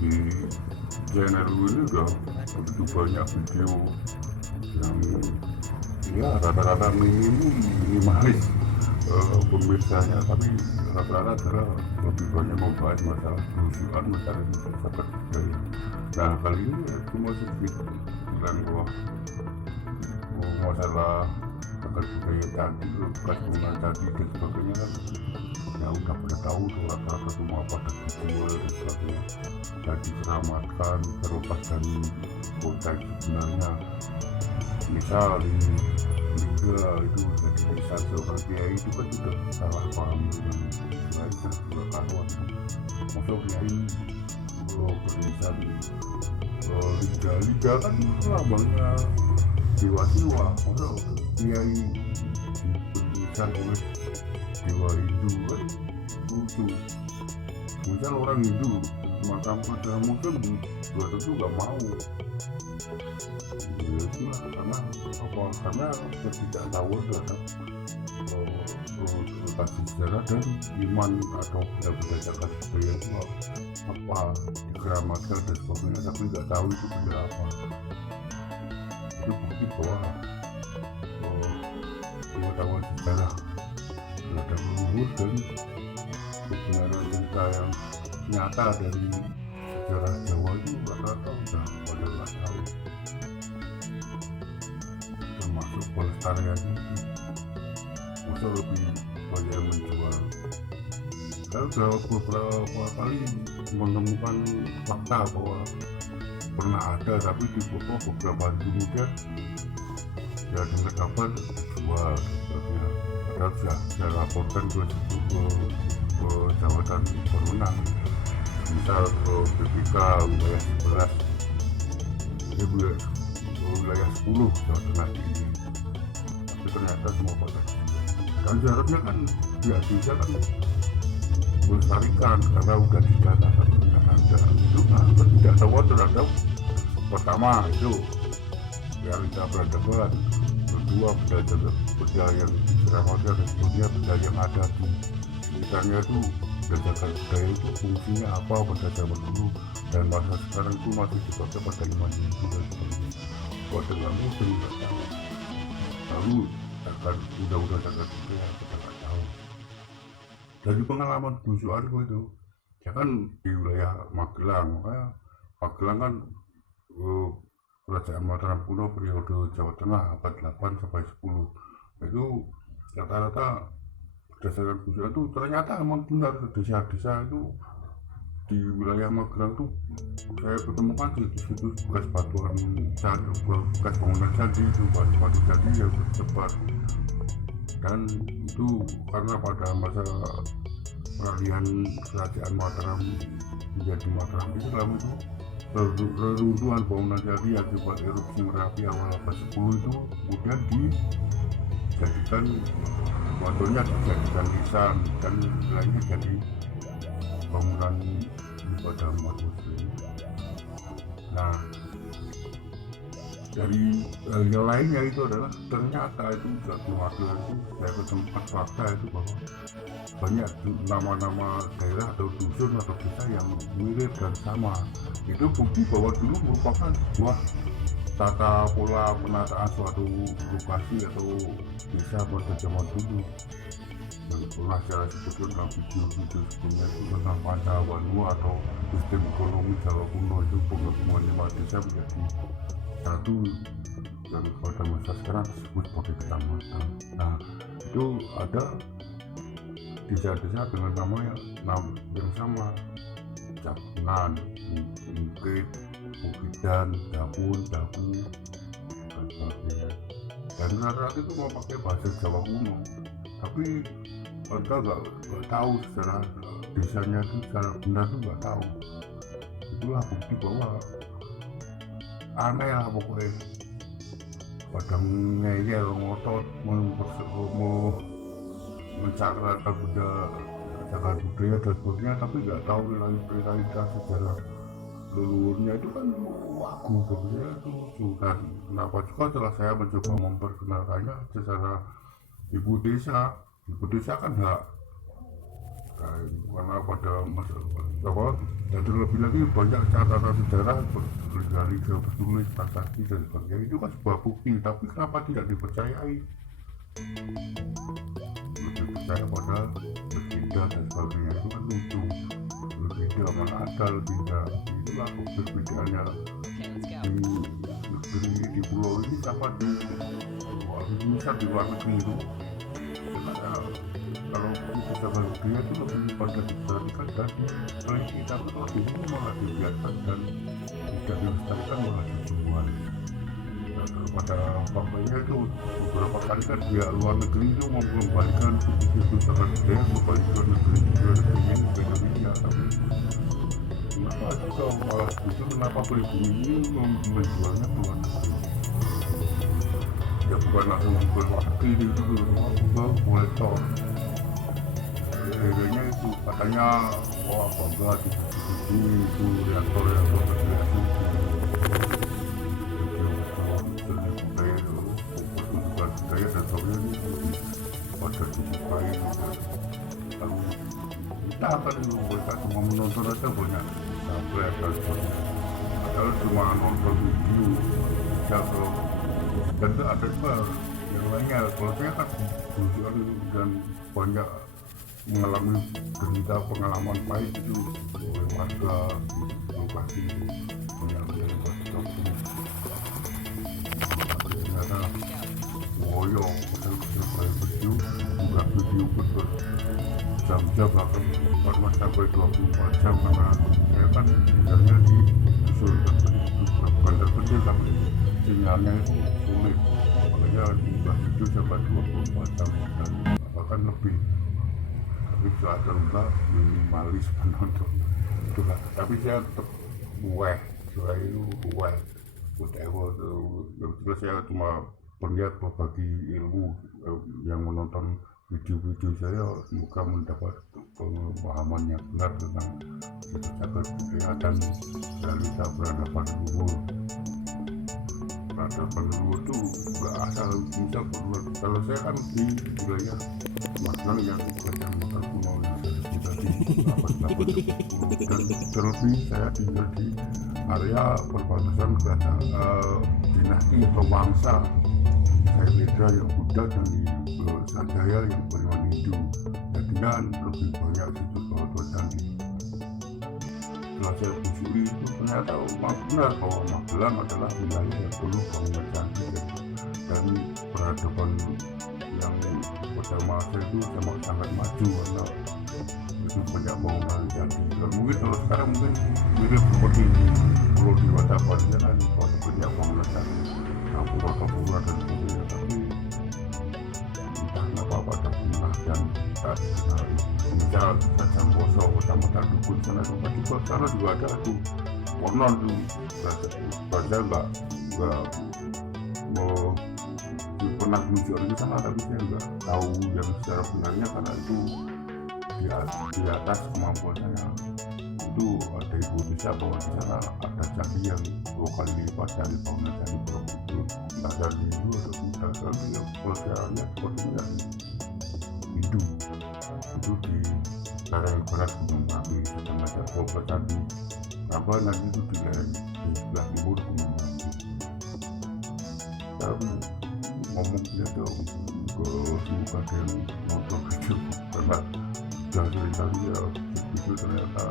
di channel ini udah begitu banyak video yang ya rata-rata minimalis pemirsanya, tapi rata-rata adalah lebih banyak membahas masalah kerusuhan masalah cacat budaya. Nah kali ini ya, cuma sedikit bilang bahwa masalah cacat budaya tadi, bekas penggunaan tadi dan sebagainya kan ya udah pada tahu tuh rata-rata semua pada video dan sebagainya dan diselamatkan terlepas dari konteks sebenarnya. Misal ini liga itu jadi bisa seorang kiai itu kan sudah salah paham dengan lain dan juga kawan masuk kiai berlisan liga kan lambangnya jiwa-jiwa, masuk kiai berlisan oleh jiwa Hindu kan lucu. Misal orang Hindu makam pada Muslim juga tentu gak mau. Ya itulah karena apa? Karena ketidaktahuan terhadap lokasi sejarah dan iman atau benda-benda cagar budaya itu apa dikeramatkan dan sebagainya, tapi nggak tahu itu benda apa. Itu bukti bahwa pengetahuan sejarah terhadap leluhur dan kebenaran cerita yang nyata dari sejarah Jawa itu rata-rata udah pada nggak tahu, termasuk pelestariannya masa lebih banyak yang menjual. Saya sudah beberapa kali menemukan fakta bahwa pernah ada, tapi di beberapa hari kemudian ya dengar kabar dijual sebagainya. Padahal saya laporkan ke jabatan berwenang, misal ke BPK wilayah 11, wilayah 10 Jawa Tengah ini, tapi ternyata semua pada dan seharusnya kan ya bisa kan melestarikan karena udah didata ternyata ada. Itu kan ketidaktahuan terhadap pertama itu realita peradaban, kedua benda yang diselamatkan dan sebagainya, benda yang ada di sekitarnya itu berdasarkan budaya itu fungsinya apa pada zaman dulu dan masa sekarang itu masih dipakai pada iman itu dan sebagainya. Buat dengan muslim nggak tahu, lalu akan undang-undang cagar budaya kita nggak tahu. Dari pengalaman kerusuhanku itu, ya kan di wilayah Magelang, Magelang kan kerajaan Mataram kuno periode Jawa Tengah abad 8 sampai 10 itu rata-rata berdasarkan kerusuhan itu ternyata emang benar desa-desa itu di wilayah Magelang tuh saya ketemukan situs bekas batuan candi, bekas bangunan candi itu batu candi yang tersebar, dan itu karena pada masa peralihan kerajaan Mataram menjadi Mataram Islam itu reruntuhan bangunan candi akibat erupsi Merapi awal abad 10 itu kemudian dijadikan batunya dijadikan nisan dan lainnya jadi bangunan ibadah umat muslim. Nah dari yang lainnya itu adalah ternyata itu satu wakil itu saya ketemukan fakta itu bahwa banyak nama-nama daerah atau dusun atau desa yang mirip dan sama. Itu bukti bahwa dulu merupakan sebuah tata pola penataan suatu lokasi atau desa pada zaman dulu yang pernah saya sebutkan dalam video-video sebelumnya itu tentang Pancawanua atau sistem ekonomi Jawa kuno, itu penggabungan 5 desa menjadi satu yang pada masa sekarang disebut sebagai kecamatan. Nah itu ada desa-desa dengan nama yang sama, Cakungan, Bukit, Bukidan, Dapun, Dapu, dan sebagainya. Dan rata-rata itu mau pakai bahasa Jawa kuno, tapi mereka nggak tahu secara desanya itu secara benar itu nggak tahu. Itulah bukti bahwa aneh lah pokoknya, pada ngeyel ngotot mau mencatatkan benda cagar budaya dan sebagainya, tapi nggak tahu realitas sejarah leluhurnya itu kan wagu sebenarnya itu lucu. Dan kenapa juga setelah saya mencoba memperkenalkannya secara ibu desa kan hak karena pada masa apa dan terlebih lagi banyak catatan sejarah dari petulis prestasi dan sebagainya itu kan sebuah bukti, tapi kenapa tidak dipercayai? Lebih percaya pada legenda dan sebagainya itu kan lucu, legenda mana ada legenda, itulah perbedaannya di negeri di pulau ini sama di misal di luar negeri itu. Kalau kita bahagia itu lebih pada diperhatikan dan diperhatikan, tapi kalau di sini malah dibiarkan dan tidak dilestarikan, malah dijual. Pada faktanya itu beberapa kali kan pihak luar negeri itu mau mengembalikan itu sangat gede, kembali ke negeri ini beda-beda, tapi kenapa juga malah itu kenapa pribumi ini menjualnya ke luar negeri? Ya bukan langsung ke luar negeri itu ke kolektor. Akhirnya itu katanya wah bangga itu reaktor berkreasi budaya dan sebagainya ini pada disukai. Lalu kita akan mereka cuma menonton aja banyak sampai dan padahal cuma nonton video bisa ke dan ada juga yang lainnya. Kalau saya kan dan banyak mengalami cerita pengalaman pahit itu oleh warga lokasi itu banyak yang berkata ternyata woyo padahal video buka video betul jam-jam bahkan sampai 24 jam karena saya kan tinggalnya di dusun bukan terpencil tapi sinyalnya itu sulit, makanya dibuka video sampai 24 jam dan bahkan lebih. Tapi ada minimalis penonton itu lah, tapi saya tetap saya itu whatever itu saya cuma melihat berbagi ilmu yang menonton video-video saya, semoga mendapat pemahaman yang benar tentang cagar budaya dan realita peradaban luhur. Peradaban luhur itu nggak asal misal kalau saya kan di wilayah Magelang yang kecamatan Kuno sudah di dan terlebih saya tinggal di area perbatasan kerajaan dinasti atau bangsa Sailendra yang Buddha dan di Sanjaya yang berwarna Hindu. Jadi kan lebih banyak situs bawah candi. Setelah saya telusuri itu ternyata benar bahwa Magelang adalah wilayah yang penuh bangunan candi dan peradaban yang pada masa itu sangat maju karena itu banyak bangunan candi. Dan mungkin kalau sekarang mungkin mirip seperti di Pulau Dewata Bali kan banyak bangunan candi, kapura dan sebagainya, tapi entah kenapa pada punah dan tak kenal. Misal Kacang Boso, Kecamatan Dukun sana juga sana juga ada tuh konon tuh baca nggak pernah muncul di sana, tapi saya nggak tahu yang secara benarnya karena itu di atas kemampuan saya. Itu ada hipotesa bahwa di sana ada candi yang 2 kali lipat dari bangunan candi Borobudur. Nah candi itu ada Buddha, candi yang kalau saya lihat sepertinya Hindu itu di lereng barat Gunung Merapi, Kecamatan Bogor Candi apa nanti itu di sebelah timur Gunung Merapi. Saya ngomong gitu ke semoga dia nonton video karena sudah cerita dia itu ternyata